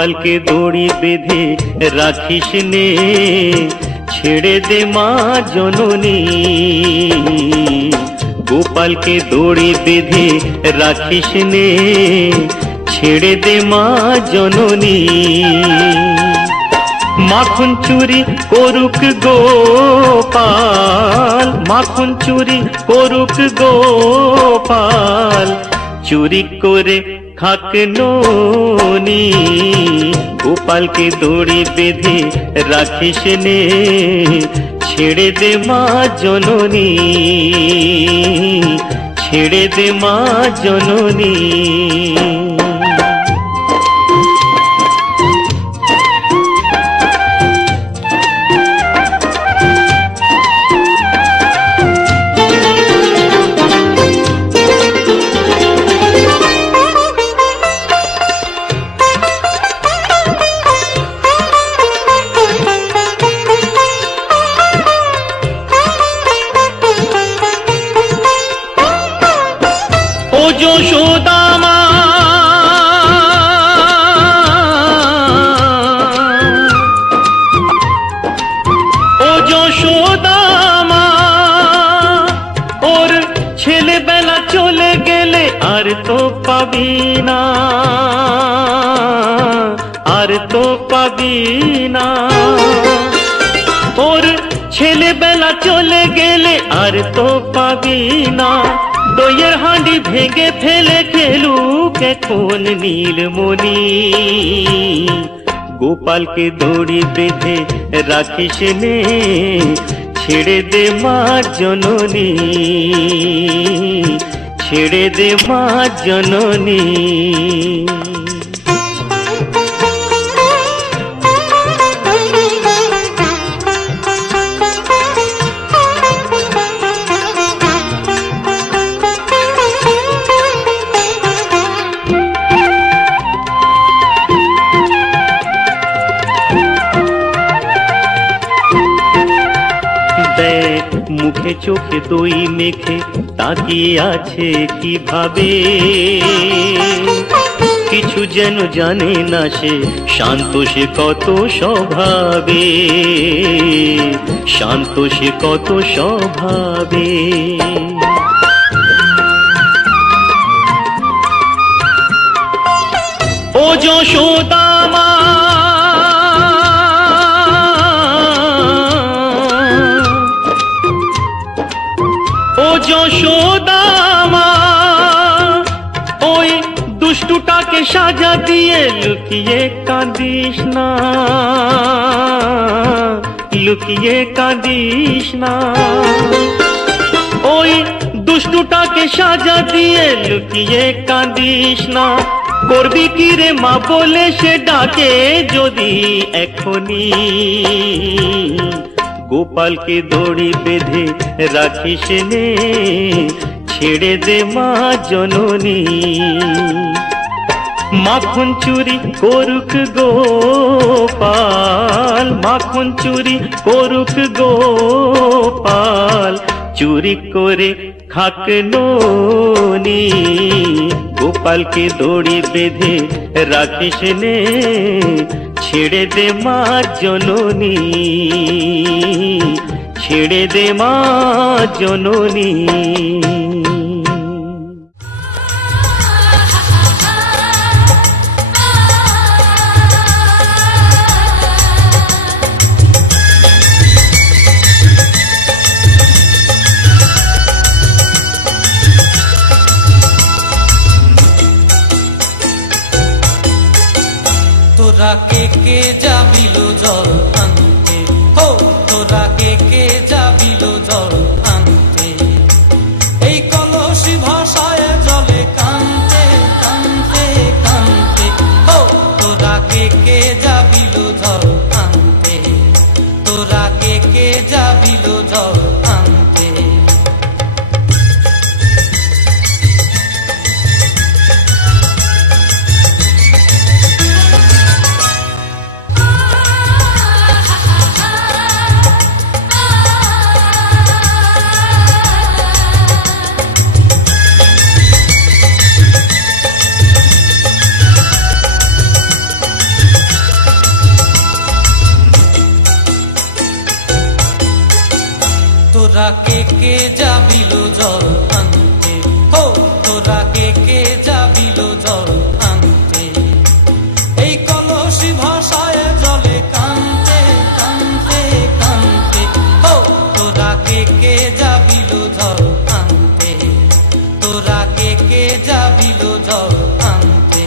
गोपाल के दड़ी बेधे राखिस ने छेड़े दे माँ जननी গোপালকে দড়ি বেঁধে রাখিস নে, ছেড়ে দে মা জননী। মাখন চুরি করুক গোপাল, মাখন চুরি করুক গোপাল, চুরি করে খাক ননি। গোপালকে দড়ি বেঁধে রাখিস নে, ছেড়ে দে মা জননী, ছেড়ে দে মা জননী। ও যশোদা মা, ও যশোদা মা, ওর ছেলেবেলা চলে গেলে আর তো পাবি না, আর তো পাবি না। ওর ছেলেবেলা চলে গেলে আর তো পাবি না। দইয়ের হাঁড়ি ভেঙে ফেলে খেলুক এখন নীলমণি। গোপালকে দড়ি বেঁধে রাখিস নে, ছেড়ে দে মা জননী, ছেড়ে দে মা জননী। মুখে চোখে দই মেখে তাকিয়ে আছে কিভাবে, কিছু যেন জানে না সে, শান্ত সে কত স্বভাবে, শান্ত সে কত স্বভাবে। ও যশোদা মা, ও যশোদা মা, ওই দুষ্টুটাকে সাজা দিয়ে লুকিয়ে কাঁদিস না, লুকিয়ে কাঁদিস না। ওই দুষ্টুটাকে সাজা দিয়ে লুকিয়ে কাঁদিস না। করবি কি রে মা বলে সে ডাকে যদি এখনি। গোপালকে দড়ি বেঁধে রাখিস নে, ছেড়ে দে মা জননী। মাখন চুরি করুক গোপাল, মাখন চুরি করুক গোপাল, চুরি করে খাক ননি। গোপালকে দড়ি বেঁধে রাখিস নে, ছেড়ে দে মা জননী, ছেড়ে দে মা জননী। তোরা কে যাবিল জল আনতে, হো তোরা কে যাবিল জল আনতে, এই কলসি ভাষায় জলে কানতে কানতে কানতে, হো তোরা কে যাবিল জল আনতে, তোরা কে যাবিল জল আনতে। Ah তোরা কে কে যাবিল জল আনতে, হো তোরা কে কে যাবিল জল আনতে। এই কলসি ভাষায় জলে কানতে কানতে কানতে, হো তোরা কে কে যাবিল জল আনতে, তোরা কে কে যাবিল জল আনতে।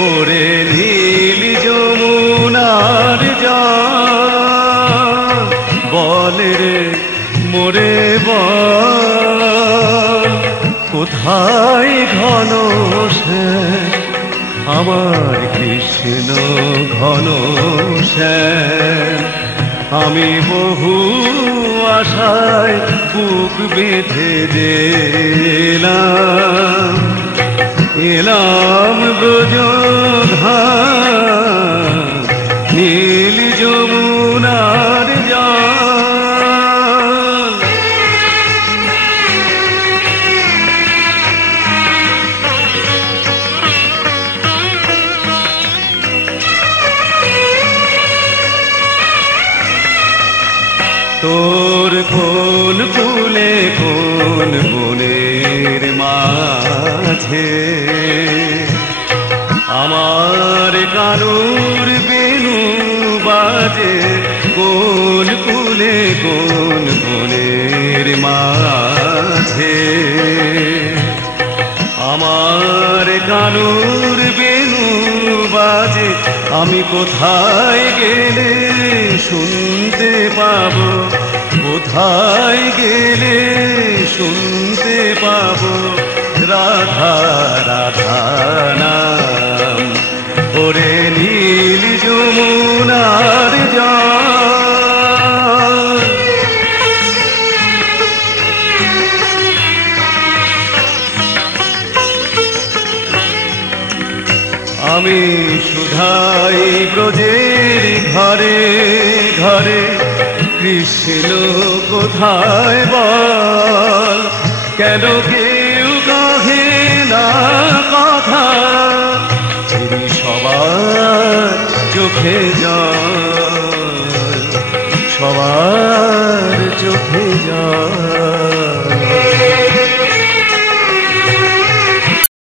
ওরে নীল যমুনার জল বলে রে মোরে বল, কোথায় ঘন শ্যাম আমার কৃষ্ণ ঘন শ্যাম। আমি বহু আশায় বুক বেঁধে দিলাম, এলাম ব্রজধাম নীল যমুনার জল। তোর কোন ফুলে কোন বনের মাঝে আমার কানুর বেনু বাজে, কোন কুলে কোন বনের মাঝে আমার কানুর বেনু বাজে। আমি কোথায় গেলে শুনতে পাবো, কোথায় গেলে শুনতে পাবো রাধা রাধা নাম। ওরে নীল যমুনার জল, আমি সুধাই ব্রজের ঘরে ঘরে, কৃষ্ণ কোথায় বল, কেন কেউ কাহে না কথা, সবার চোখে জল, সবার চোখে জল।